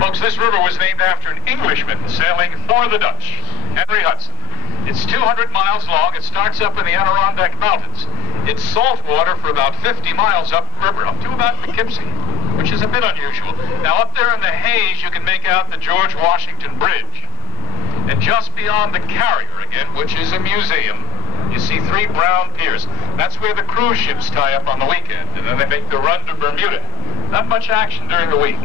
Folks, this river was named after an Englishman sailing for the Dutch, Henry Hudson. It's 200 miles long. It starts up in the Adirondack Mountains. It's salt water for about 50 miles upriver, up to about Poughkeepsie, which is a bit unusual. Now, up there in the haze, you can make out the George Washington Bridge. And just beyond the carrier again, which is a museum, you see 3 brown piers. That's where the cruise ships tie up on the weekend, and then they make the run to Bermuda. Not much action during the week.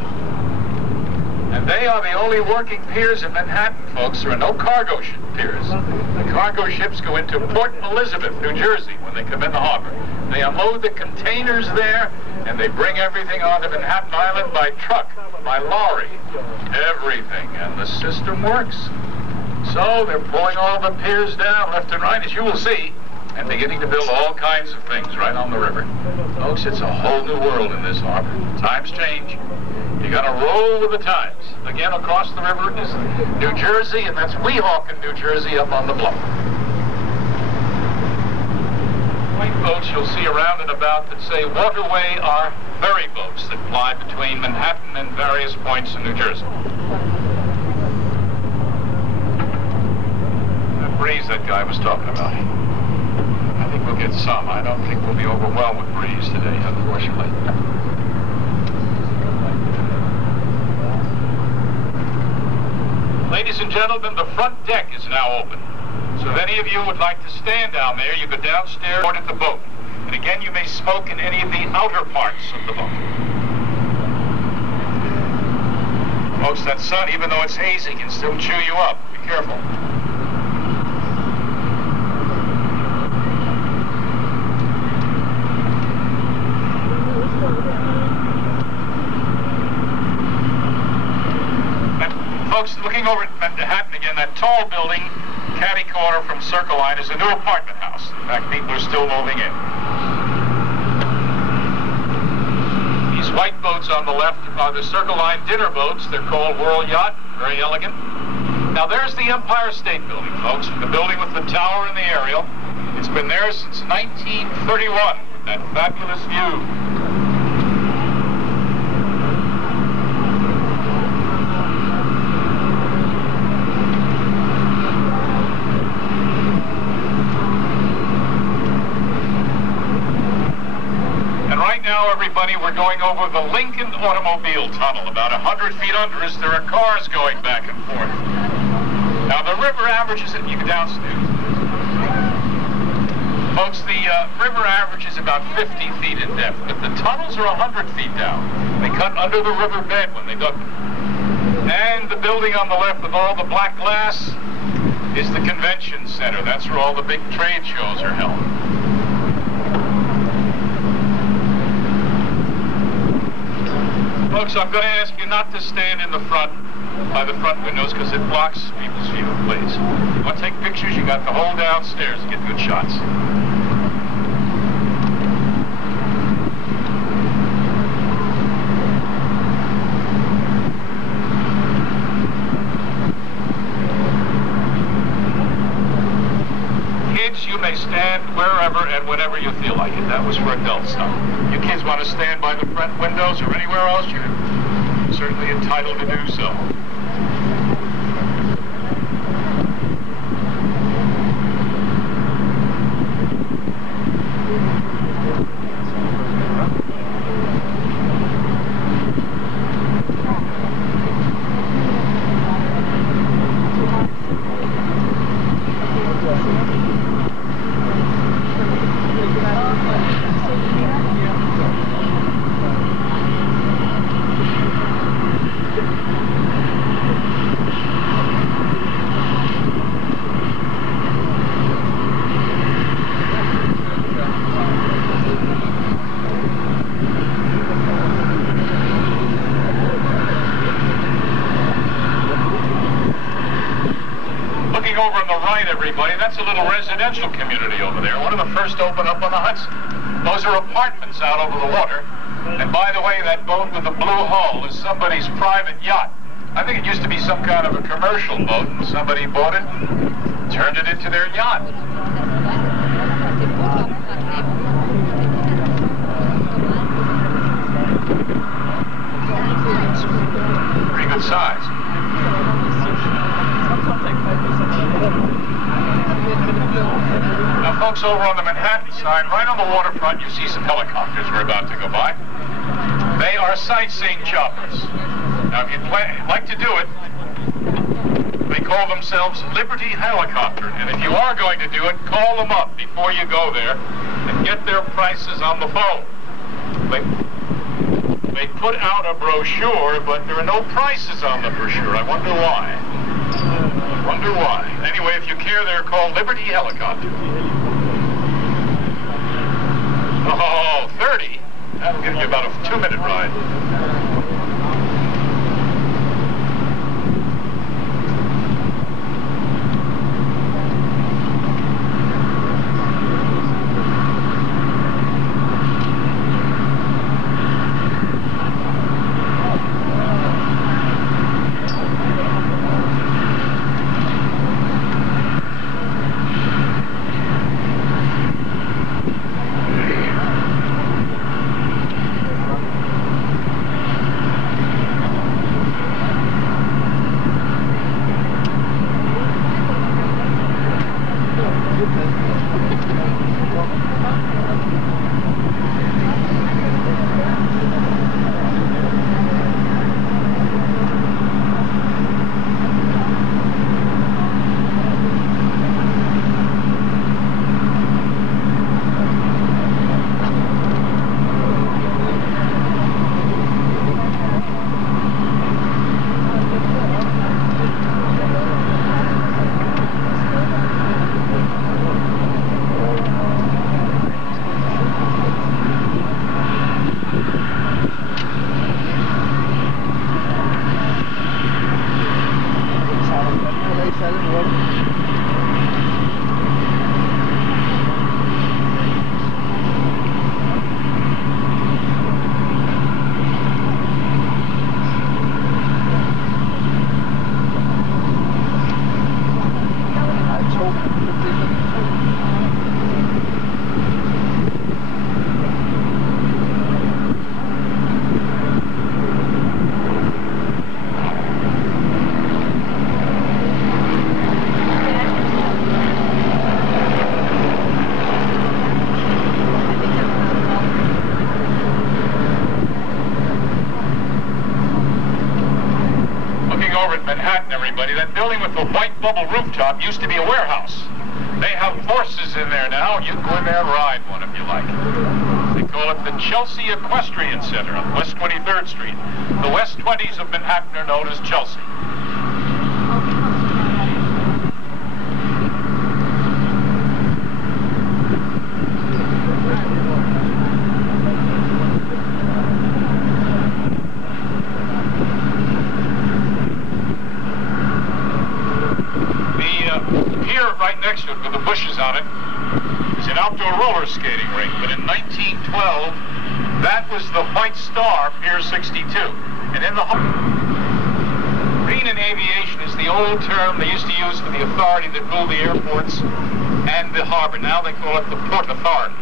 And they are the only working piers in Manhattan, folks. There are no cargo piers. The cargo ships go into Port Elizabeth, New Jersey, when they come in the harbor. They unload the containers there, and they bring everything onto Manhattan Island by truck, by lorry, everything. And the system works. So they're pulling all the piers down left and right, as you will see, and beginning to build all kinds of things right on the river. Folks, it's a whole new world in this harbor. Times change. You got to roll with the times. Again, across the river is New Jersey, and that's Weehawken, New Jersey, up on the bluff. White boats you'll see around and about that say waterway are ferry boats that ply between Manhattan and various points in New Jersey. That breeze that guy was talking about, I think we'll get some. I don't think we'll be overwhelmed with breeze today, unfortunately. Ladies and gentlemen, the front deck is now open. So if any of you would like to stand down there, you go downstairs or at the boat. And again, you may smoke in any of the outer parts of the boat. Folks, that sun, even though it's hazy, can still chew you up. Be careful. Folks, looking over at Manhattan again, that tall building, catty corner from Circle Line, is a new apartment house. In fact, people are still moving in. These white boats on the left are the Circle Line dinner boats. They're called World Yacht, very elegant. Now there's the Empire State Building, folks, the building with the tower and the aerial. It's been there since 1931, with that fabulous view. Right now, everybody, we're going over the Lincoln Automobile Tunnel. About 100 feet under us, there are cars going back and forth. Now, the river averages, you go downstairs. Folks, the river averages about 50 feet in depth, but the tunnels are 100 feet down. They cut under the river bed when they dug them. And the building on the left with all the black glass is the convention center. That's where all the big trade shows are held. Folks, I'm going to ask you not to stand in the front, by the front windows, because it blocks people's view, please. You want to take pictures, you got the whole downstairs to get good shots. Kids, you may stand wherever and whenever you feel like it. That was for adults, though. You kids want to stand by the front windows or anywhere else, you're certainly entitled to do so. Looking over on the right, everybody, that's a little residential community over there. One of the first to open up on the Hudson. Those are apartments out over the water. And by the way, that boat with the blue hull is somebody's private yacht. I think it used to be some kind of a commercial boat, and somebody bought it, turned it into their yacht. Pretty good size. Now, folks, over on the Manhattan side, right on the waterfront, you see some helicopters we're about to go by. They are sightseeing choppers. Now, if you'd like to do it, they call themselves Liberty Helicopter. And if you are going to do it, call them up before you go there and get their prices on the phone. They put out a brochure, but there are no prices on the brochure. I wonder why. Wonder why. Anyway, if you care, they're called Liberty Helicopter. Oh, 30? That'll give you about a 2-minute ride. Manhattan, everybody. That building with the white bubble rooftop used to be a warehouse. They have horses in there now. You can go in there and ride one if you like. They call it the Chelsea Equestrian Center on West 23rd Street. The West 20s of Manhattan are known as Chelsea. Right next to it with the bushes on it is an outdoor roller skating rink. But in 1912, that was the White Star, Pier 62. And in the green in aviation is the old term they used to use for the authority that ruled the airports and the harbor. Now they call it the Port Authority.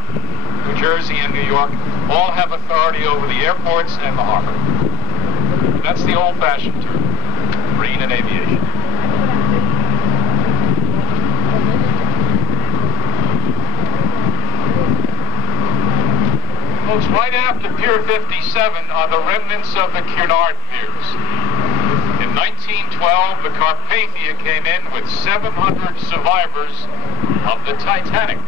New Jersey and New York all have authority over the airports and the harbor. That's the old-fashioned term, green in aviation. Folks, right after Pier 57 are the remnants of the Cunard piers. In 1912, the Carpathia came in with 700 survivors of the Titanic.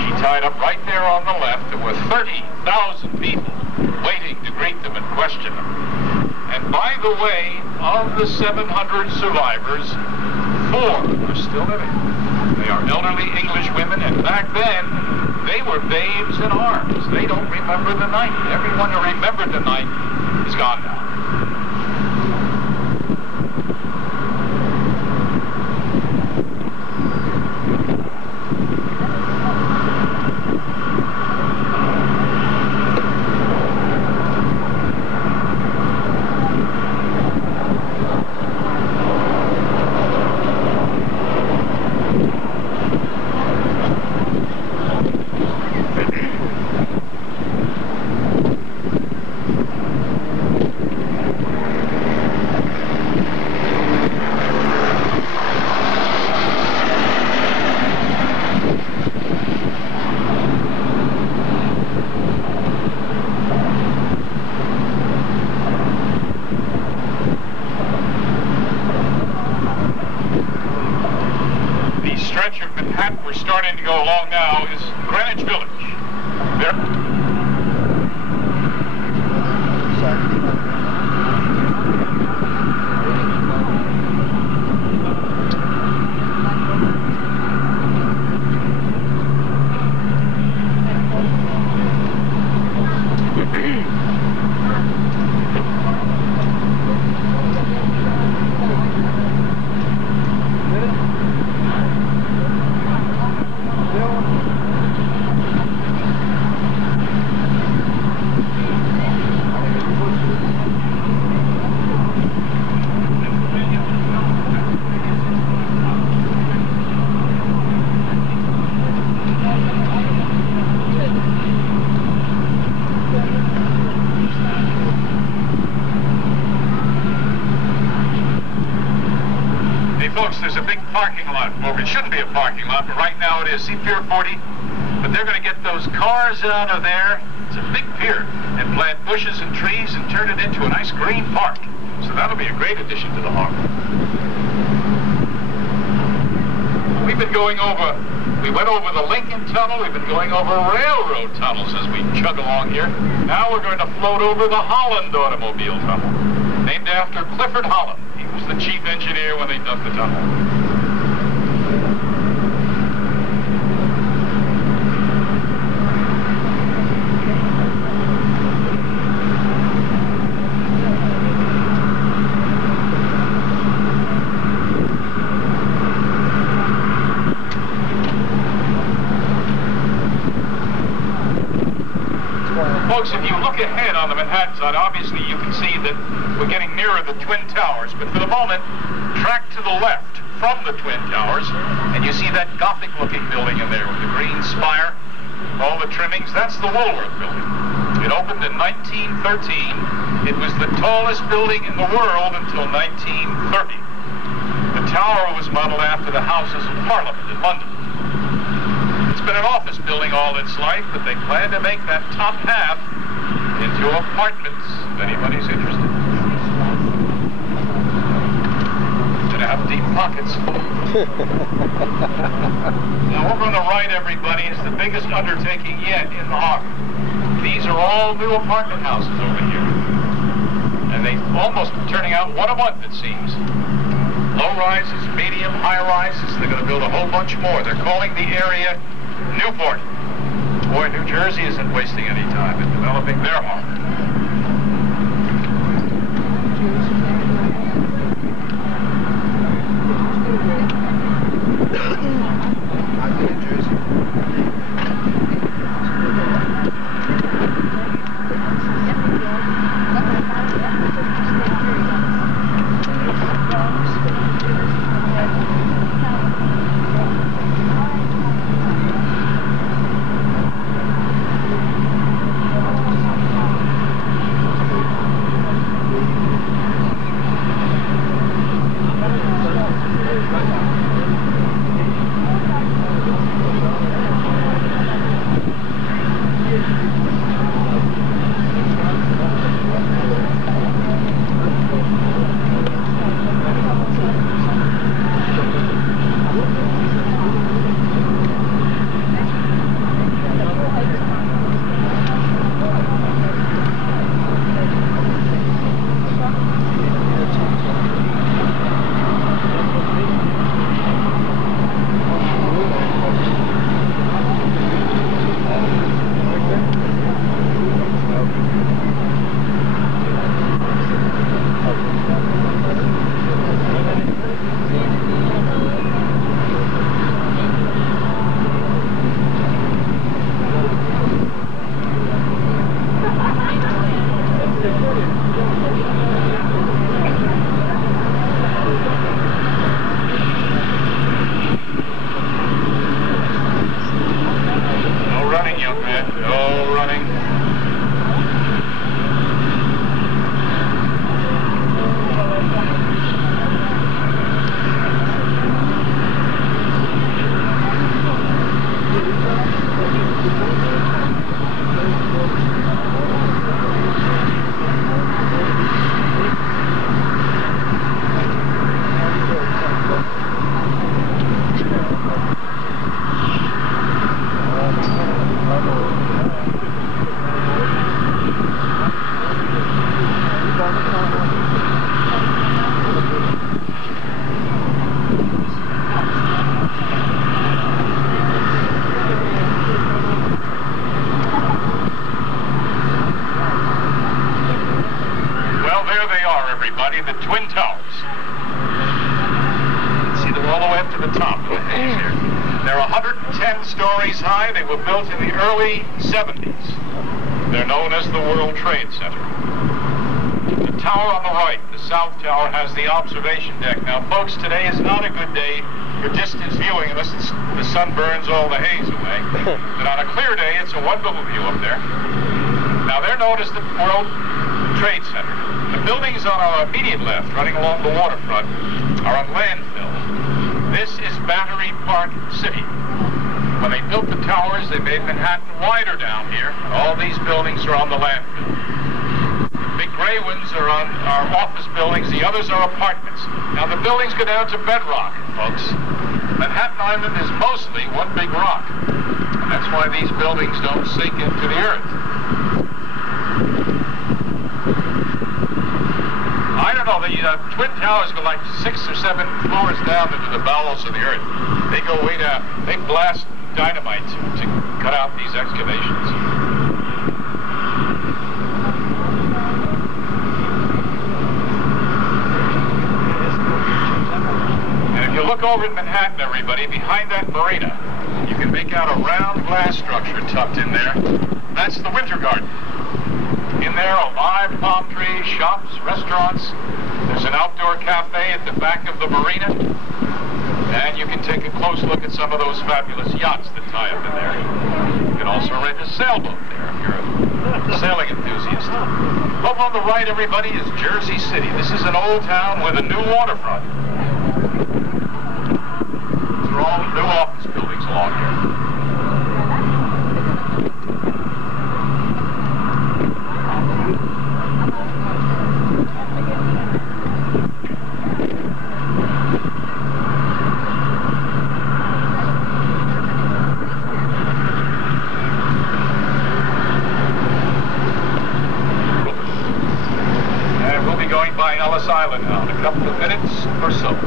She tied up right there on the left. There were 30,000 people waiting to greet them and question them. And by the way, of the 700 survivors, 4 are still living. They are elderly English women, and back then, they were babes in arms. They don't remember the night. Everyone who remembered the night is gone now. stretch of Manhattan we're starting to go along now is Greenwich Village. There. Folks, there's a big parking lot over. It shouldn't be a parking lot, but right now it is. See Pier 40? But they're going to get those cars out of there. It's a big pier. And plant bushes and trees and turn it into a nice green park. So that'll be a great addition to the harbor. We've been going over, we went over the Lincoln Tunnel. We've been going over railroad tunnels as we chug along here. Now we're going to float over the Holland Automobile Tunnel, named after Clifford Holland. He was the chief engineer when they dug the tunnel. Folks, if you look ahead on the Manhattan side, obviously you can see that we're getting nearer the Twin Towers. But for the moment, track to the left from the Twin Towers, and you see that Gothic-looking building in there with the green spire, all the trimmings. That's the Woolworth building. It opened in 1913. It was the tallest building in the world until 1930. The tower was modeled after the Houses of Parliament in London. It's been an office building all its life, but they plan to make that top half into apartments, if anybody's interested. Gonna have deep pockets. Now over on the right, everybody, is the biggest undertaking yet in the harbor. These are all new apartment houses over here. And they almost turning out one a month, it seems. Low rises, medium, high rises. They're gonna build a whole bunch more. They're calling the area Newport. Boy, New Jersey isn't wasting any time in developing their harbor. Twin Towers. See them all the way up to the top of the haze here. They're 110 stories high. They were built in the early 70s. They're known as the World Trade Center. The tower on the right, the South Tower, has the observation deck. Now, folks, today is not a good day for distance viewing unless the sun burns all the haze away. But on a clear day, it's a wonderful view up there. Now, they're known as the World Trade Center. The buildings on our immediate left, running along the waterfront, are on landfill. This is Battery Park City. When they built the towers, they made Manhattan wider down here, and all these buildings are on the landfill. The big gray ones are on our office buildings, the others are apartments. Now the buildings go down to bedrock, folks. Manhattan Island is mostly one big rock, and that's why these buildings don't sink into the earth. I don't know, the Twin Towers go like 6 or 7 floors down into the bowels of the earth. They go way down. They blast dynamite to cut out these excavations. And if you look over at Manhattan, everybody, behind that marina, you can make out a round glass structure tucked in there. That's the Winter Garden. In there are live palm trees, shops, restaurants. There's an outdoor cafe at the back of the marina. And you can take a close look at some of those fabulous yachts that tie up in there. You can also rent a sailboat there if you're a sailing enthusiast. Up on the right, everybody, is Jersey City. This is an old town with a new waterfront. These are all new office buildings along here. By Ellis Island now in a couple of minutes or so.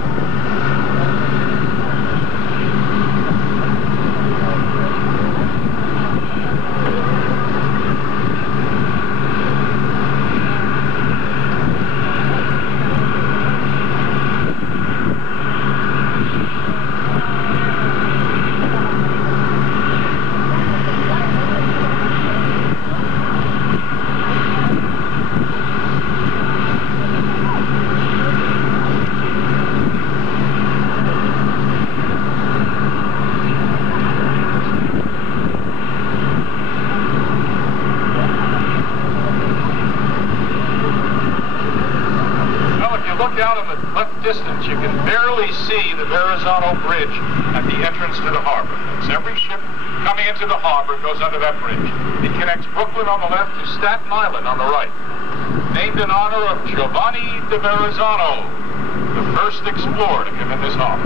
Down in the left distance, you can barely see the Verrazano Bridge at the entrance to the harbor. It's every ship coming into the harbor goes under that bridge. It connects Brooklyn on the left to Staten Island on the right. Named in honor of Giovanni de Verrazano, the first explorer to come in this harbor.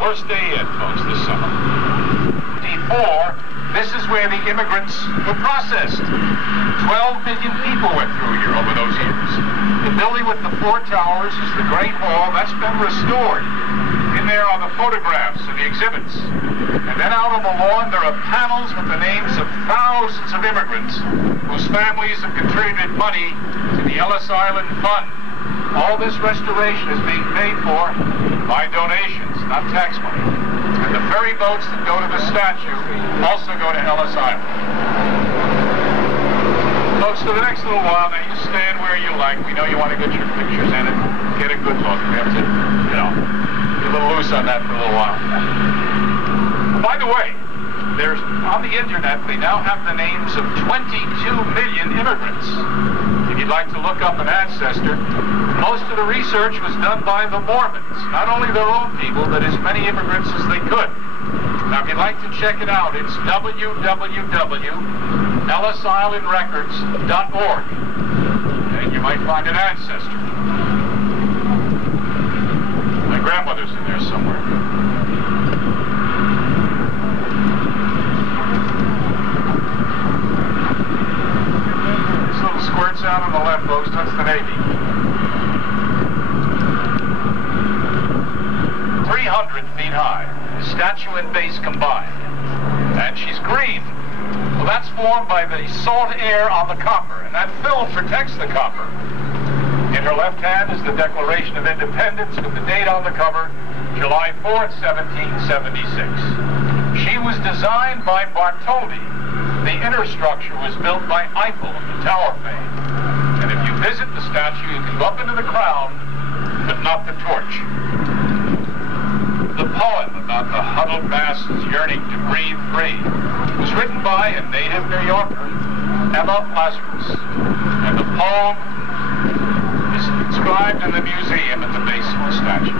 Worst day yet, folks, this summer. This is where the immigrants were processed. 12 million people went through here over those years. The building with the 4 towers is the Great Hall. That's been restored. In there are the photographs and the exhibits. And then out on the lawn, there are panels with the names of thousands of immigrants whose families have contributed money to the Ellis Island Fund. All this restoration is being paid for by donations, not tax money. And the ferry boats that go to the statue also go to Ellis Island. Folks, for the next little while, now you stand where you like. We know you want to get your pictures in and get a good look. We have to, you know, be a little loose on that for a little while. By the way, there's on the internet, they now have the names of 22 million immigrants. If you'd like to look up an ancestor, most of the research was done by the Mormons, not only their own people, but as many immigrants as they could. Now, if you'd like to check it out, it's www.ellisislandrecords.org, and you might find an ancestor. My grandmother's in there somewhere. down on the left, folks, that's the Navy. 300 feet high, statue and base combined. And she's green. Well, that's formed by the salt air on the copper, and that film protects the copper. In her left hand is the Declaration of Independence with the date on the cover, July 4th, 1776. She was designed by Bartholdi. The inner structure was built by Eiffel of the Tower fame. And if you visit the statue, you can go up into the crown, but not the torch. The poem about the huddled masses yearning to breathe free was written by a native New Yorker, Emma Lazarus. And the poem is inscribed in the museum at the base of the statue.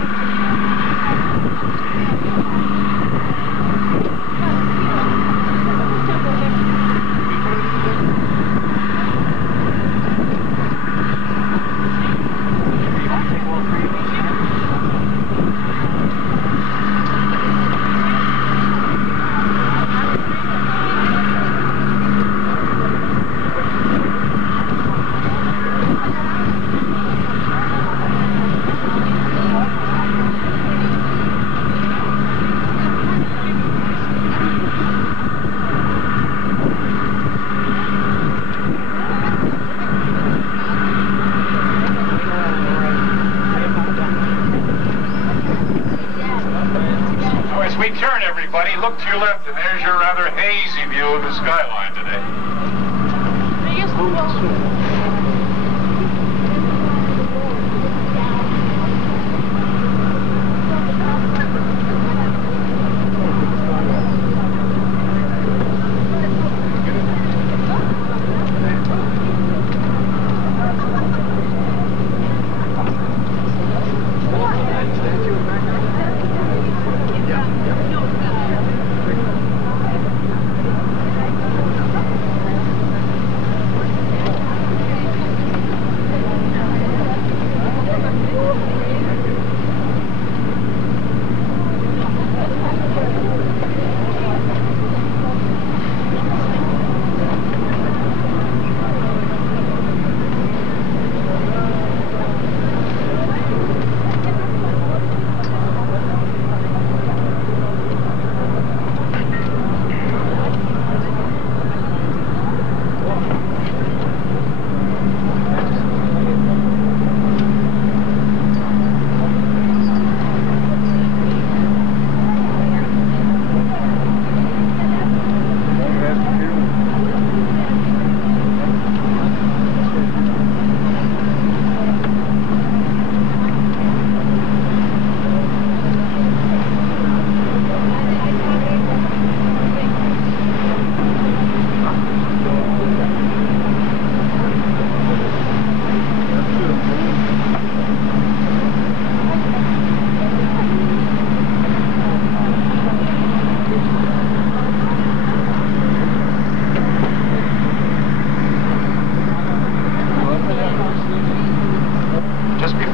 We turn, everybody. Look to your left, and there's your rather hazy view of the skyline today.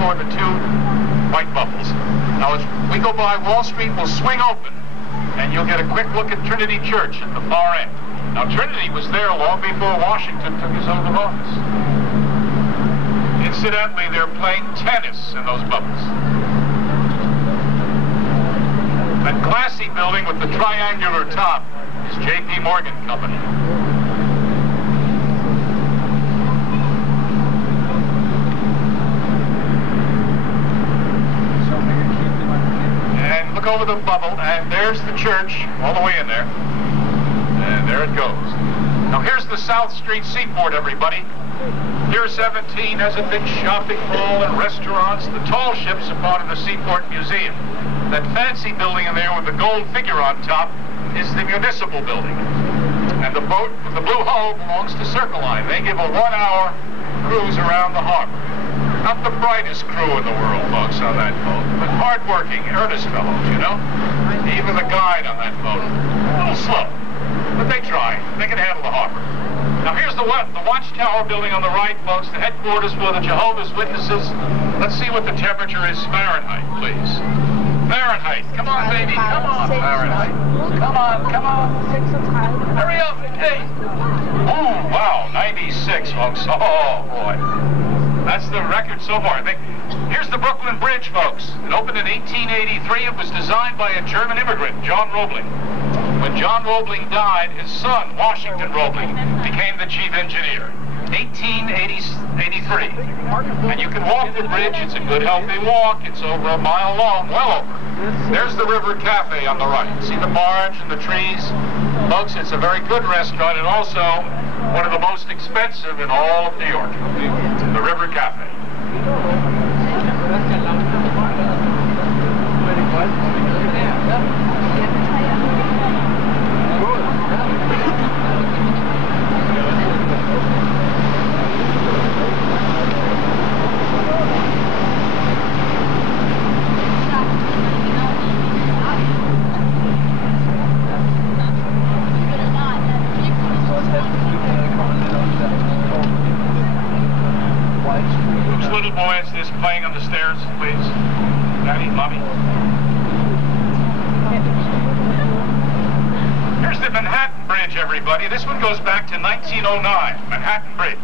The two white bubbles. Now, as we go by, Wall Street will swing open, and you'll get a quick look at Trinity Church at the far end. Now, Trinity was there long before Washington took his oath of office. Incidentally, they're playing tennis in those bubbles. That classy building with the triangular top is J.P. Morgan Company. Look over the bubble, and there's the church, all the way in there. And there it goes. Now here's the South Street Seaport, everybody. Pier 17 has a big shopping mall and restaurants. The tall ships are part of the Seaport Museum. That fancy building in there with the gold figure on top is the municipal building. And the boat with the blue hull belongs to Circle Line. They give a 1-hour cruise around the harbor. Not the brightest crew in the world, folks, on that boat, but hard-working, earnest fellows, you know? Even the guide on that boat, a little slow, but they try. They can handle the harbor. Now, here's the watchtower building on the right, folks, the headquarters for the Jehovah's Witnesses. Let's see what the temperature is Fahrenheit, please. Fahrenheit. Come on, baby. Come on, Fahrenheit. Come on, come on. Hurry up. Hey. Oh, wow. 96, folks. Oh, boy. That's the record so far. I think. Here's the Brooklyn Bridge, folks. It opened in 1883. It was designed by a German immigrant, John Roebling. When John Roebling died, his son, Washington Roebling, became the chief engineer. 1883. And you can walk the bridge. It's a good, healthy walk. It's over a mile long, well over. There's the River Cafe on the right. See the barge and the trees? Folks, it's a very good restaurant and also one of the most expensive in all of New York. The River Cafe. Whose little boy is this playing on the stairs, please? Daddy, Mommy? Here's the Manhattan Bridge, everybody. This one goes back to 1909, Manhattan Bridge.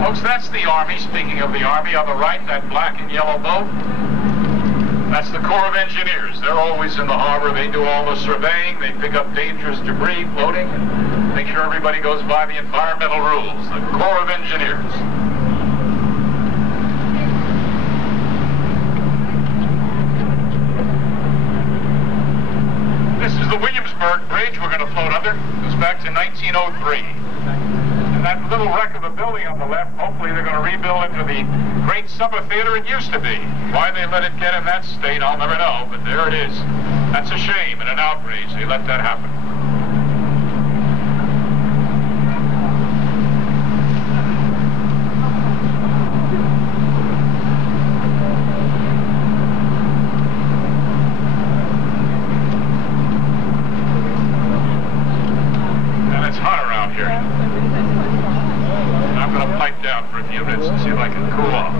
Folks, that's the Army. Speaking of the Army, on the right, that black and yellow boat, that's the Corps of Engineers. They're always in the harbor. They do all the surveying. They pick up dangerous debris floating and make sure everybody goes by the environmental rules. The Corps of Engineers. This is the Williamsburg Bridge we're going to float under. It goes back to 1903. And that little wreck of a building on the left, hopefully they're going to rebuild into the great summer theater it used to be. Why they let it get in that state, I'll never know, but there it is. That's a shame and an outrage they let that happen. And it's hot around here. I'm going to pipe down for a few minutes to see if I can cool off.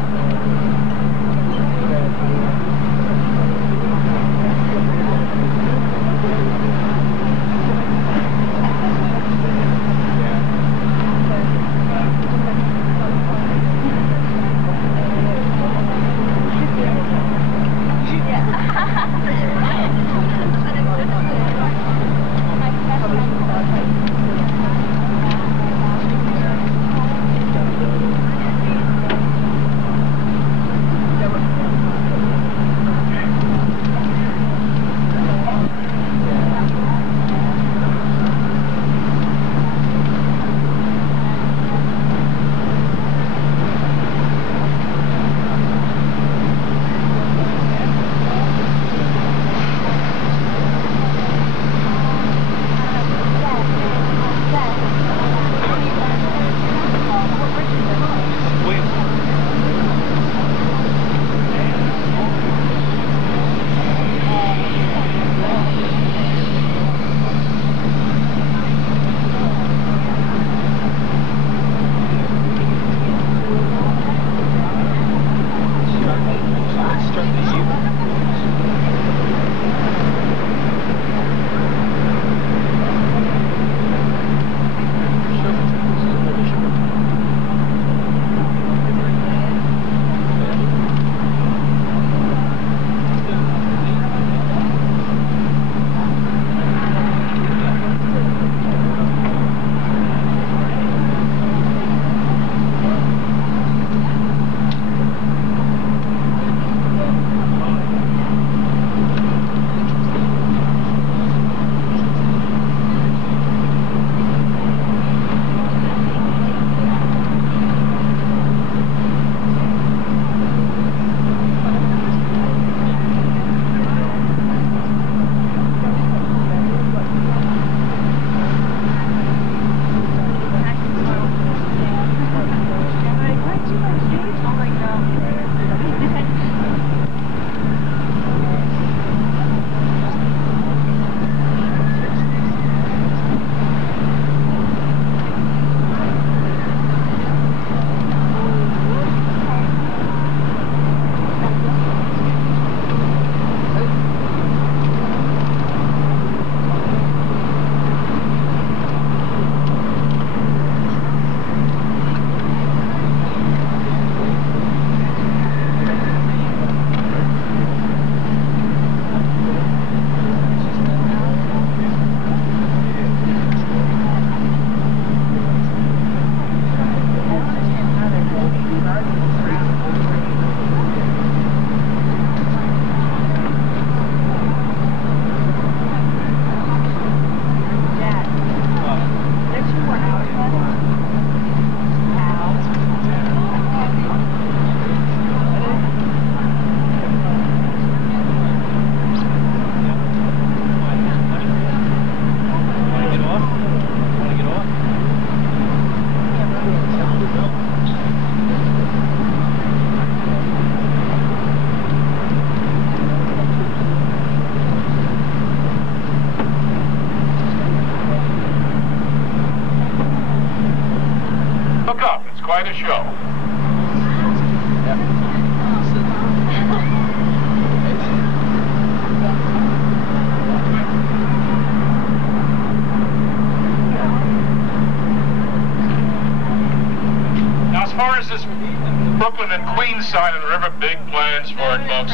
Brooklyn and Queens side of the river, big plans for it, folks.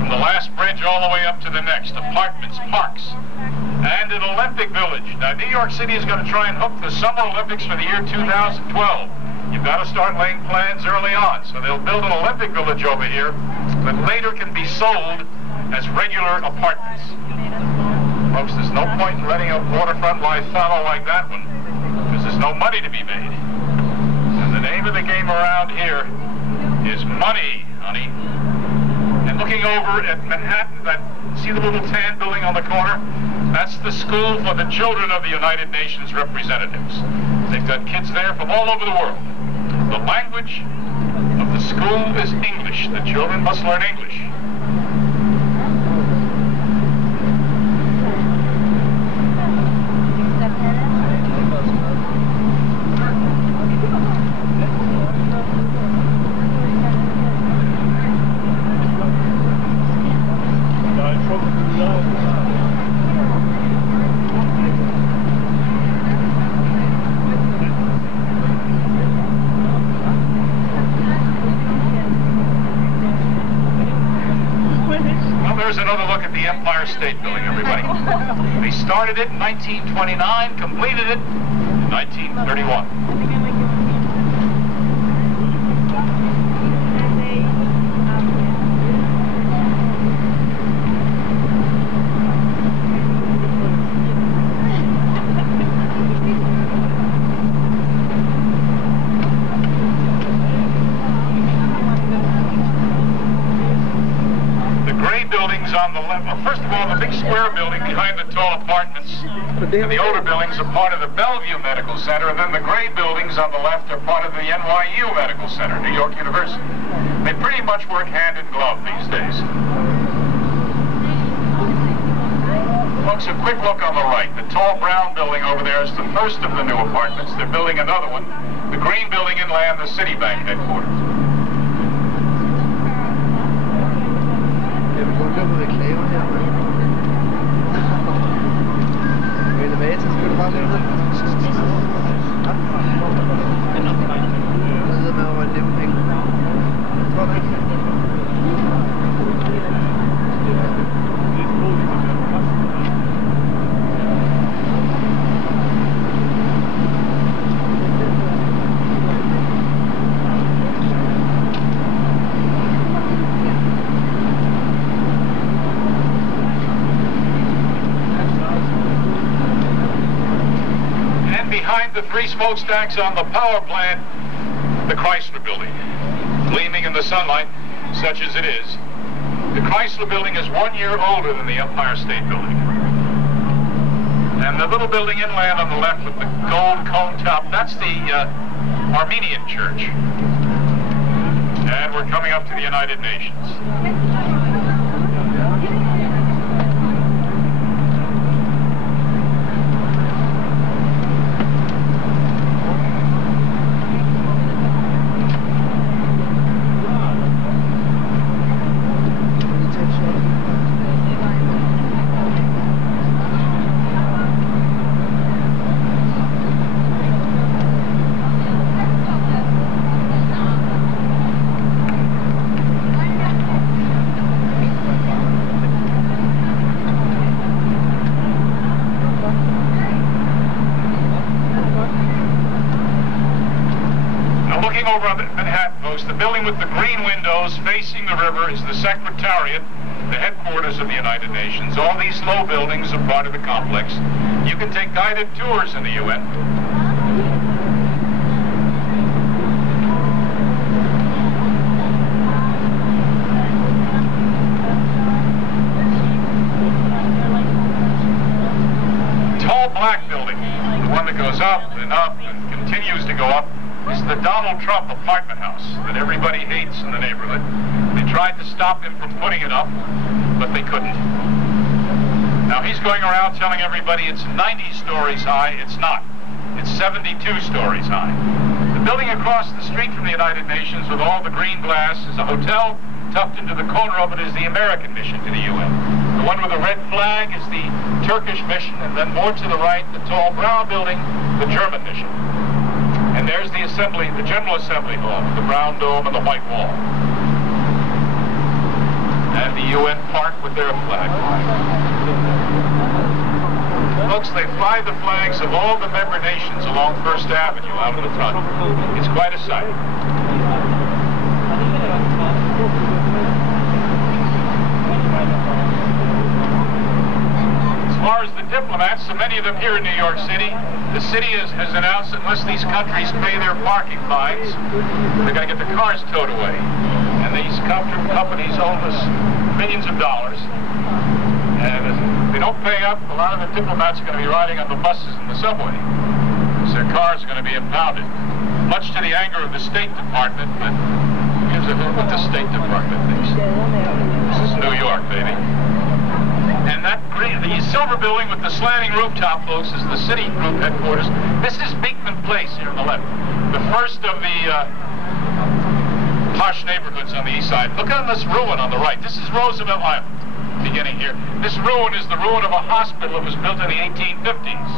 From the last bridge all the way up to the next. Apartments, parks, and an Olympic Village. Now, New York City is going to try and hook the Summer Olympics for the year 2012. You've got to start laying plans early on. So they'll build an Olympic Village over here that later can be sold as regular apartments. Folks, there's no point in letting a waterfront lie fallow like that one, because there's no money to be made. And the name of the game around here is money, honey. And looking over at Manhattan, see the little tan building on the corner? That's the school for the children of the United Nations representatives. They've got kids there from all over the world. The language of the school is English. The children must learn English. There's another look at the Empire State Building, everybody. They started it in 1929, completed it in 1931. Buildings on the left. Well, first of all, the big square building behind the tall apartments and the older buildings are part of the Bellevue Medical Center, and then the gray buildings on the left are part of the NYU Medical Center, New York University. They pretty much work hand in glove these days. Folks, a quick look on the right. The tall brown building over there is the first of the new apartments. They're building another one. The green building inland, the Citibank headquarters. Behind the three smokestacks on the power plant, the Chrysler Building, gleaming in the sunlight, such as it is. The Chrysler Building is 1 year older than the Empire State Building. And the little building inland on the left with the gold cone top, that's the Armenian Church. And we're coming up to the United Nations. Over on Manhattan, folks, the building with the green windows facing the river is the Secretariat, the headquarters of the United Nations. All these low buildings are part of the complex. You can take guided tours in the UN. Tall black building, the one that goes up and continues to go up, is the Donald Trump apartment house that everybody hates in the neighborhood. They tried to stop him from putting it up, but they couldn't. Now he's going around telling everybody it's 90 stories high. It's not. It's 72 stories high. The building across the street from the United Nations with all the green glass is a hotel. Tucked into the corner of it is the American mission to the UN. The one with the red flag is the Turkish mission, and then more to the right, the tall brown building, the German mission. And And there's the assembly, the General Assembly Hall, the brown dome and the white wall. And the UN Park with their flag. Folks, they fly the flags of all the member nations along First Avenue out in the front. It's quite a sight. As far as the diplomats, so many of them here in New York City, the city has announced that unless these countries pay their parking fines, they're going to get the cars towed away. And these companies owe us millions of dollars. And if they don't pay up, a lot of the diplomats are going to be riding on the buses and the subway, because their cars are going to be impounded. Much to the anger of the State Department, but who gives a hoot what the State Department thinks? This is New York, baby. And that the silver building with the slanting rooftop, folks, is the city group headquarters. This is Beekman Place here on the left, the first of the posh neighborhoods on the east side. Look at this ruin on the right. This is Roosevelt Island, beginning here. This ruin is the ruin of a hospital that was built in the 1850s.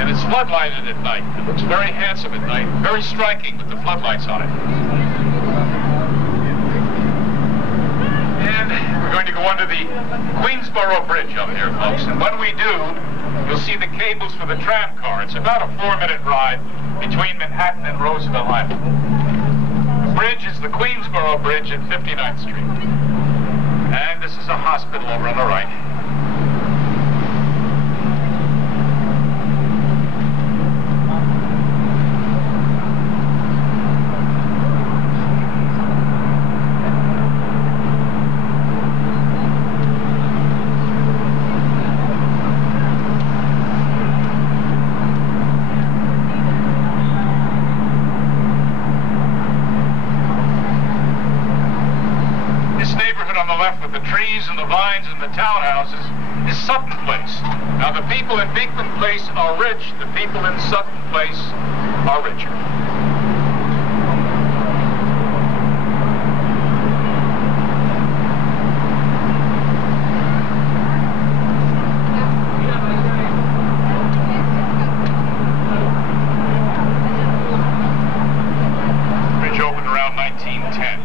And it's floodlighted at night. It looks very handsome at night, very striking with the floodlights on it. And we're going to go under the Queensboro Bridge over here, folks. And when we do, you'll see the cables for the tram car. It's about a 4-minute ride between Manhattan and Roosevelt Island. The bridge is the Queensboro Bridge at 59th Street. And this is a hospital over on the right. With the trees and the vines and the townhouses is Sutton Place. Now the people in Beekman Place are rich, the people in Sutton Place are richer. Bridge opened around 1910.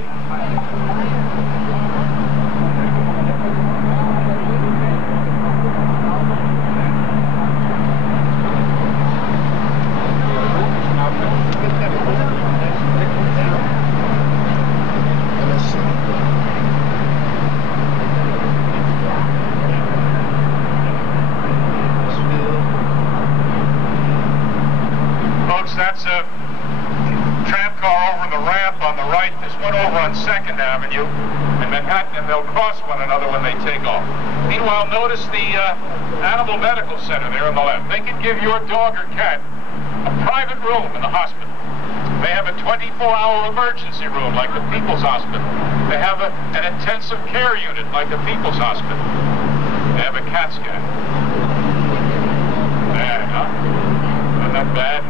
That's a tram car over the ramp on the right. There's one over on 2nd Avenue in Manhattan, and they'll cross one another when they take off. Meanwhile, notice the Animal Medical Center there on the left. They can give your dog or cat a private room in the hospital. They have a 24-hour emergency room like the People's Hospital. They have an intensive care unit like the People's Hospital. They have a CAT scan. Bad, huh? Not that bad.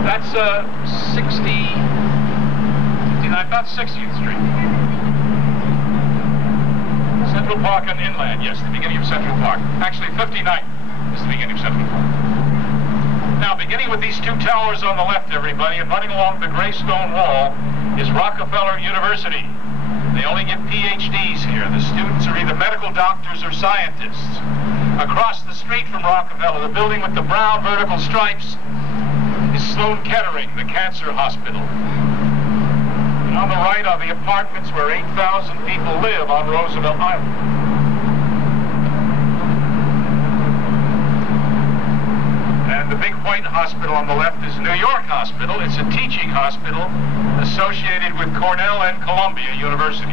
That's 59, not 60th Street. Central Park and Inland, yes, the beginning of Central Park. Actually, 59th is the beginning of Central Park. Now, beginning with these two towers on the left, everybody, and running along the gray stone wall is Rockefeller University. They only get PhDs here. The students are either medical doctors or scientists. Across the street from Rockefeller, the building with the brown vertical stripes, is Sloan Kettering, the cancer hospital. And on the right are the apartments where 8,000 people live on Roosevelt Island. And the big white hospital on the left is New York Hospital. It's a teaching hospital associated with Cornell and Columbia universities.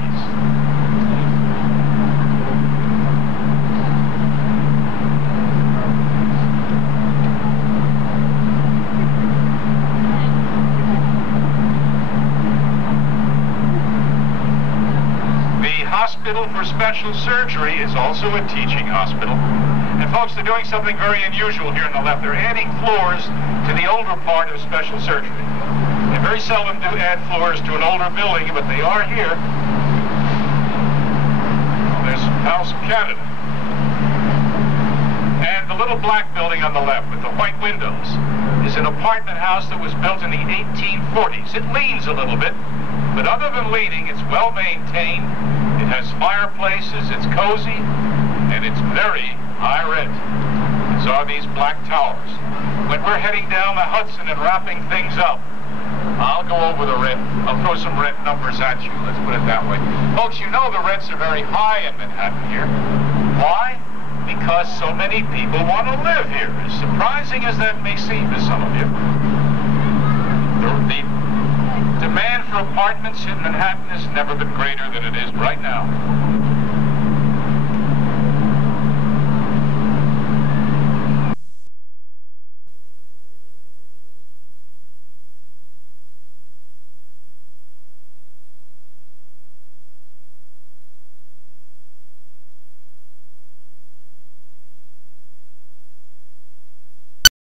Hospital for Special Surgery is also a teaching hospital. And folks, they're doing something very unusual here on the left. They're adding floors to the older part of special surgery. They very seldom do add floors to an older building, but they are here. There's House of Canada. And the little black building on the left with the white windows is an apartment house that was built in the 1840s. It leans a little bit, but other than leaning, it's well maintained. It has fireplaces, it's cozy, and it's very high rent. So are these black towers. When we're heading down the Hudson and wrapping things up, I'll go over the rent. I'll throw some rent numbers at you. Let's put it that way. Folks, you know the rents are very high in Manhattan here. Why? Because so many people want to live here. As surprising as that may seem to some of you. The demand for apartments in Manhattan has never been greater than it is right now.